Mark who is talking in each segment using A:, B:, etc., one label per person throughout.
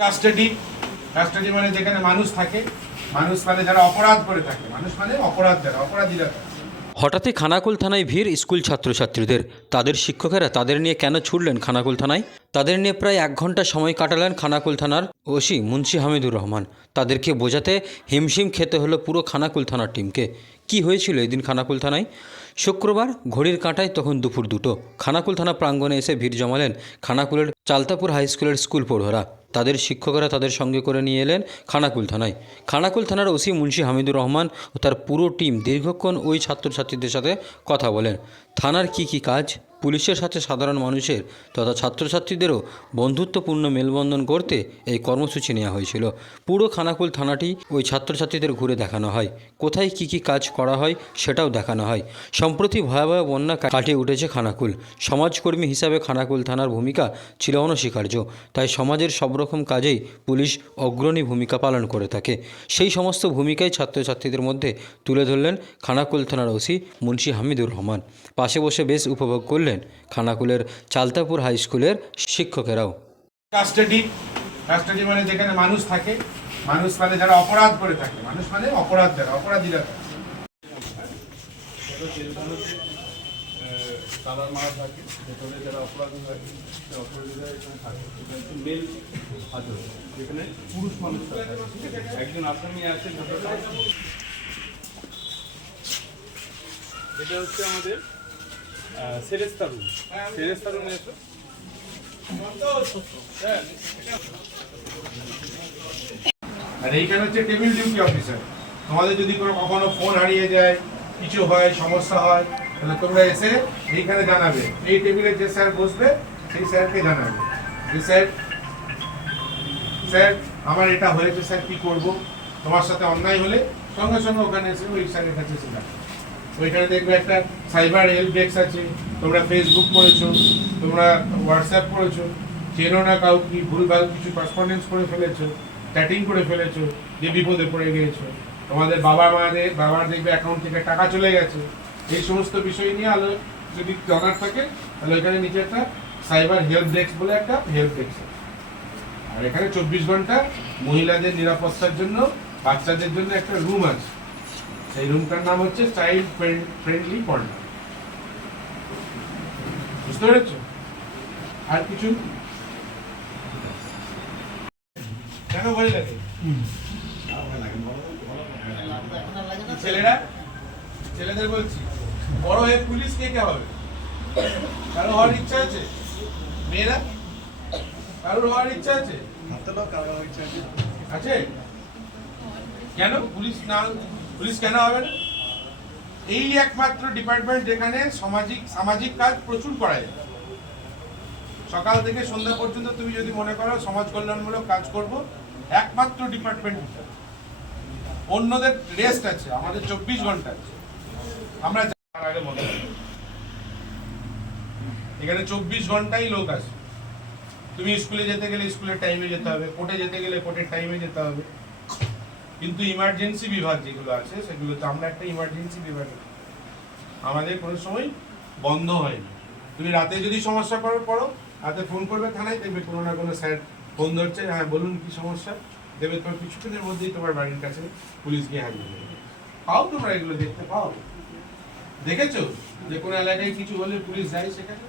A: Custody custody মানে যেখানে মানুষ থাকে, মানুষ মানে যারা অপরাধ করে থাকে, মানুষ মানে অপরাধ যারা অপরাধীরা।
B: হঠাৎই খানাকুল থানায় ভিড় স্কুল ছাত্রছাত্রীদের। তাদের শিক্ষকেরা তাদের নিয়ে কেন ছুটলেন খানাকুল থানায়? তাদের নিয়ে প্রায় এক ঘণ্টা সময় কাটালেন খানাকুল থানার ওসি মুন্সি হামিদুর রহমান। তাদেরকে বোঝাতে হিমশিম খেতে হলো পুরো খানাকুল থানার টিমকে। কি হয়েছিল এদিন খানাকুল থানায়? শুক্রবার ঘড়ির কাঁটায় তখন দুপুর দুটো। খানাকুল থানা প্রাঙ্গণে এসে ভিড় জমালেন খানাকুলের চালতাপুর হাই স্কুলের স্কুল পড়ুয়ারা। তাদের শিক্ষকরা তাদের সঙ্গে করে নিয়ে এলেন খানাকুল থানায়। খানাকুল থানার ওসি মুন্সি হামিদুর রহমান ও তার পুরো টিম দীর্ঘক্ষণ ওই ছাত্রছাত্রীদের সাথে কথা বলেন। থানার কি কি কাজ? পুলিশের সাথে সাধারণ মানুষের তথা ছাত্রছাত্রীদেরও বন্ধুত্বপূর্ণ মেলবন্ধন করতে এই কর্মসূচি নেওয়া হয়েছিল। পুরো খানাকুল থানাটি ওই ছাত্রছাত্রীদের ঘুরে দেখানো হয়। কোথায় কি কি কাজ করা হয় সেটাও দেখানো হয়। সম্প্রতি ভয়াবহ বন্যা কাটিয়ে উঠেছে খানাকুল। সমাজকর্মী হিসাবে খানাকুল থানার ভূমিকা ছিল অনস্বীকার্য। তাই সমাজের সব রকম কাজেই পুলিশ অগ্রণী ভূমিকা পালন করে থাকে। সেই সমস্ত ভূমিকাই ছাত্রছাত্রীদের মধ্যে তুলে ধরলেন খানাকুল থানার ওসি মুন্সি হামিদুর রহমান। পাশে বসে বেশ উপভোগ করলেন খানাকুলের চালতাপুর হাই স্কুলের শিক্ষকেরাও।
A: কাস্টাডি কাস্টাডি মানে যেখানে মানুষ থাকে মানুষ মানে যারা অপরাধ করে থাকে মানুষ মানে অপরাধ যারা অপরাধীরা।
C: তালার মারা থাকে ভেতরে যারা অপরাধী হয় অপরাধীরা এখানে থাকে। হচ্ছে মেল হাজর যেখানে পুরুষ মানুষরা থাকে। একজন আসামি আছে এটা হচ্ছে আমাদের সেরেস্তা রুম সেরেস্তা রুমে এসো।
A: আর এইখানে হচ্ছে টেবিল ডিউটি অফিসার তোমাদের যদি কোনো কখনো ফোন হারিয়ে যায়, কিছু হয়, সমস্যা হয়, তাহলে তোমরা এসে এইখানে জানাবে। এই টেবিলে যে স্যার বসবে, সেই স্যারকে জানাবে। যে স্যার স্যার আমার এটা হয়েছে স্যার কি করব? তোমার সাথে অন্যায় হলে সঙ্গে সঙ্গে ওখানে এসে ওই স্যারের কাছে এসে জানাবে। ওইখানে দেখবে একটা সাইবার হেল্প ডেস্ক আছে, তোমরা ফেসবুক করেছ, তোমরা হোয়াটসঅ্যাপ করেছ, চেনো না কি ভুলভাল কিছু করেসপন্ডেন্স করে ফেলেছো চ্যাটিং করে ফেলেছো, যে বিপদে পড়ে গিয়েছো। তোমাদের বাবা মাদের, বাবার দেখবে অ্যাকাউন্ট থেকে টাকা চলে গেছে। এই সমস্ত বিষয় নিয়ে আলো, যদি জানার থাকে, তাহলে এখানে নিচে একটা সাইবার হেল্প ডেস্ক বলে একটা হেল্প ডেস্ক আর এখানে চব্বিশ ঘণ্টা মহিলাদের নিরাপত্তার জন্য, বাচ্চাদের জন্য একটা রুম আছে। সেই রুমটার নাম হচ্ছে চাইল্ড ফ্রেন্ডলি কর্নার বুঝতে পেরেছ? আর কিছু? কেন ভয় লাগে? ছেলেরা? ছেলেদের বলছি বড় হয়ে পুলিশ কে কে হবে? কারও হওয়ার ইচ্ছা আছে? মেয়েরা? কারোর হওয়ার ইচ্ছা আছে? আছে? কেন? পুলিশ না পুলিশ কেন হবে না? এই একমাত্র ডিপার্টমেন্ট যেখানে সামাজিক সামাজিক কাজ প্রচুর করা যায়। সকাল থেকে সন্ধ্যা পর্যন্ত তুমি যদি মনে করো সমাজ কল্যাণমূলক কাজ করব, একমাত্র ডিপার্টমেন্ট অন্যদের রেস্ট আছে, আমাদের চব্বিশ ঘণ্টা আছে। আমরা আগে মনে। এখানে চব্বিশ ঘন্টাই লোক আছে। তুমি স্কুলে যেতে গেলে স্কুলের টাইমে যেতে হবে কোর্টে যেতে গেলে কোর্টের টাইমে যেতে হবে। কিন্তু ইমার্জেন্সি বিভাগ যেগুলো আছে সেগুলো তো আমরা একটা ইমার্জেন্সি বিভাগ আমাদের কোনো সময় বন্ধ হয়নি। তুমি রাতে যদি সমস্যা করো পড়ো, রাতে ফোন করবে থানায়, দেখবে কোনো না কোনো স্যার ফোন ধরছে হ্যাঁ বলুন কি সমস্যা? দেবে তোমার কিছুক্ষণের মধ্যেই তোমার বাড়ির কাছে পুলিশ গিয়ে হাজির হয়ে পাও তোমরা এগুলো দেখতে, পাও? দেখেছ? যে কোনো এলাকায় কিছু হলে পুলিশ যায় সেখানে?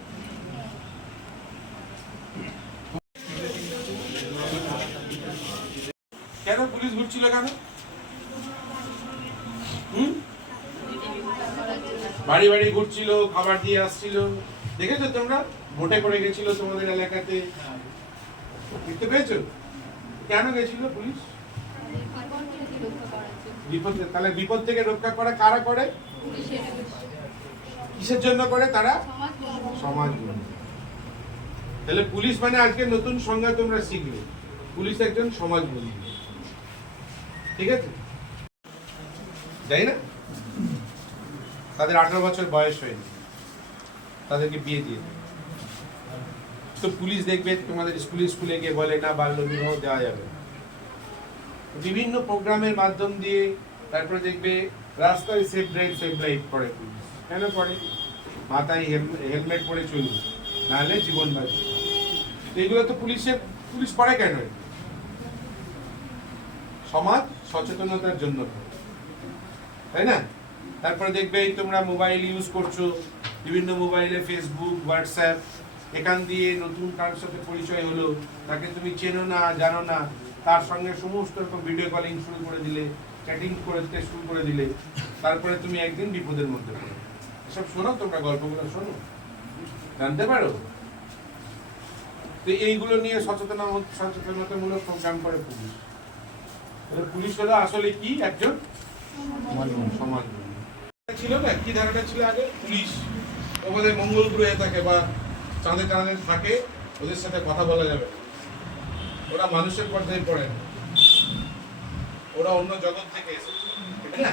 A: কেন পুলিশ ঘুরছিল কেন বাড়ি বাড়ি ঘুরছিল, খাবার দিয়ে আসছিল। দেখেছ তোমরা? ভোটে করে গেছিল তোমাদের এলাকাতে। দেখতে পেয়েছ? কেন গেছিল পুলিশ? বিপদ তাহলে বিপদ থেকে রক্ষা করা কারা করে? কিসের জন্য করে তারা? সমাজ তাহলে পুলিশ মানে আজকে নতুন সংজ্ঞা তোমরা শিখবে পুলিশ একজন সমাজ ঠিক আছে? যাই না? তাদের আঠারো বছর বয়স হয়নি তাদেরকে বিয়ে দিয়ে দেবে তো পুলিশ দেখবে, তোমাদের স্কুলে স্কুলে গিয়ে বলে, না, বাল্য বিবাহ দেওয়া যাবে বিভিন্ন প্রোগ্রামের মাধ্যম দিয়ে তারপরে দেখবে, রাস্তায় সেফ ড্রাইভ সেফ ড্রাইভ করে পুলিশ। কেন করে মাথায় হেলমেট পরে চলবে নাহলে জীবন বাঁচবে। তো এগুলো তো পুলিশের, পুলিশ করে কেন? সমাজ সচেতনতার জন্য। তাই না? তারপরে দেখবে তোমরা মোবাইল ইউজ করছ, বিভিন্ন মোবাইলে ফেসবুক হোয়াটসঅ্যাপ এখান দিয়ে নতুন কারোর সাথে পরিচয় হলো, তাকে তুমি চেনো না, জানো না, তার সঙ্গে সমস্ত রকম ভিডিও কলিং শুরু করে দিলে চ্যাটিং করতে শুরু করে দিলে, তারপরে তুমি একদিন বিপদের মধ্যে পড়ো। এসব শোনো, তোমরা গল্পগুলো শোনো। জানতে পারো? তো এইগুলো নিয়ে সচেতন সচেতনতামূলক প্রোগ্রাম করে পুলিশ। পুলিশ হলো আসলে কি একজন? সমাজ ছিল না? কি ধারণা ছিল আগে? পুলিশ। ওদের মঙ্গল গ্রহে থাকে বা চাঁদে চাঁদে থাকে ওদের সাথে কথা বলা যাবে। ওরা মানুষের পর্যায়ে পড়ে না। ওরা অন্য জগৎ থেকে এসেছে। ঠিক না?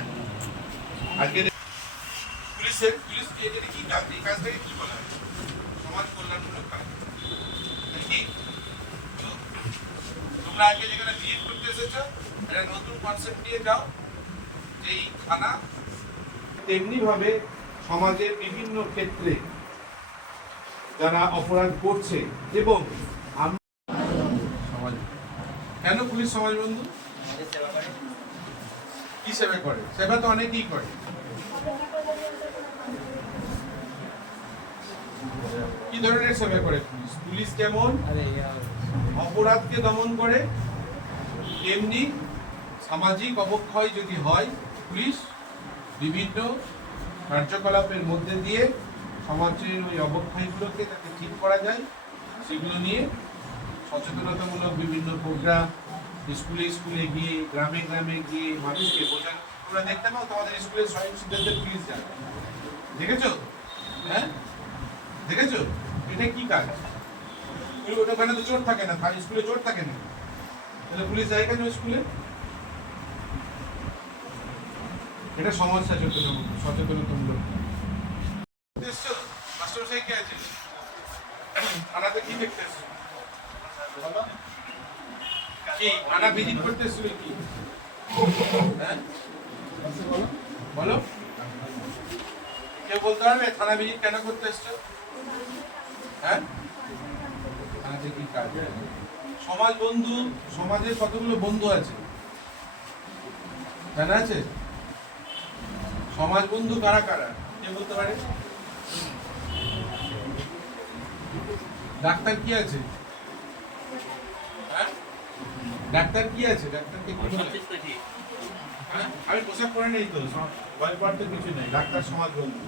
A: আজকে পুলিশের পুলিশ কি এটা কি কাজ এই কাজটাকে কি বলা হয়? সমাজ কল্যাণমূলক কাজ। তোমরা আজকে যেখানে বিয়ে করতে এসেছ একটা নতুন কনসেপ্ট নিয়ে যাও এই খানা তেমনি ভাবে সমাজের বিভিন্ন ক্ষেত্রে যারা অপরাধ করছে এবং কেন পুলিশ সমাজ বন্ধু? কি সেবা করে? সেবা তো অনেকেই করে। কি ধরনের সেবা করে পুলিশ? পুলিশ যেমন অপরাধকে দমন করে তেমনি সামাজিক অবক্ষয় যদি হয়, পুলিশ বিভিন্ন কার্যকলাপের মধ্যে দিয়ে সমাজের ওই অবক্ষয়গুলোকে যাতে ঠিক করা যায়, সেগুলো নিয়ে সচেতনতামূলক বিভিন্ন প্রোগ্রাম, স্কুলে স্কুলে গিয়ে, গ্রামে গ্রামে গিয়ে মানুষকে বোঝানো, তোমরা দেখতে পাও তোমাদের স্কুলে স্বয়ং সিদ্ধান্তের পুলিশ যায় দেখেছ? হ্যাঁ? দেখেছ? এটা কি কাজ? ওখানে তো চোর থাকে না, স্কুলে চোর থাকে না। তাহলে পুলিশ যায় কেন স্কুলে? এটা সমাজ সচেতন সচেতনতামূলক। কে আছে? কি। কি ভিজিট এসছো কি? হ্যাঁ? বলো। কেউ বলতে পারবে থানা ভিজিট কেন করতে এসছো? হ্যাঁ? থানাতে কি কাজ সমাজ বন্ধু সমাজের কতগুলো বন্ধু আছে? জানা আছে? সমাজ বন্ধু কারা কারা? কে বলতে পারে? ডাক্তার কি আছে? হ্যাঁ? ডাক্তার কি আছে? ডাক্তারকে? হ্যাঁ? আমি পোশাক পরে নেই তো ভয় পাওয়ার তো কিছু নেই। ডাক্তার সমাজ বন্ধু।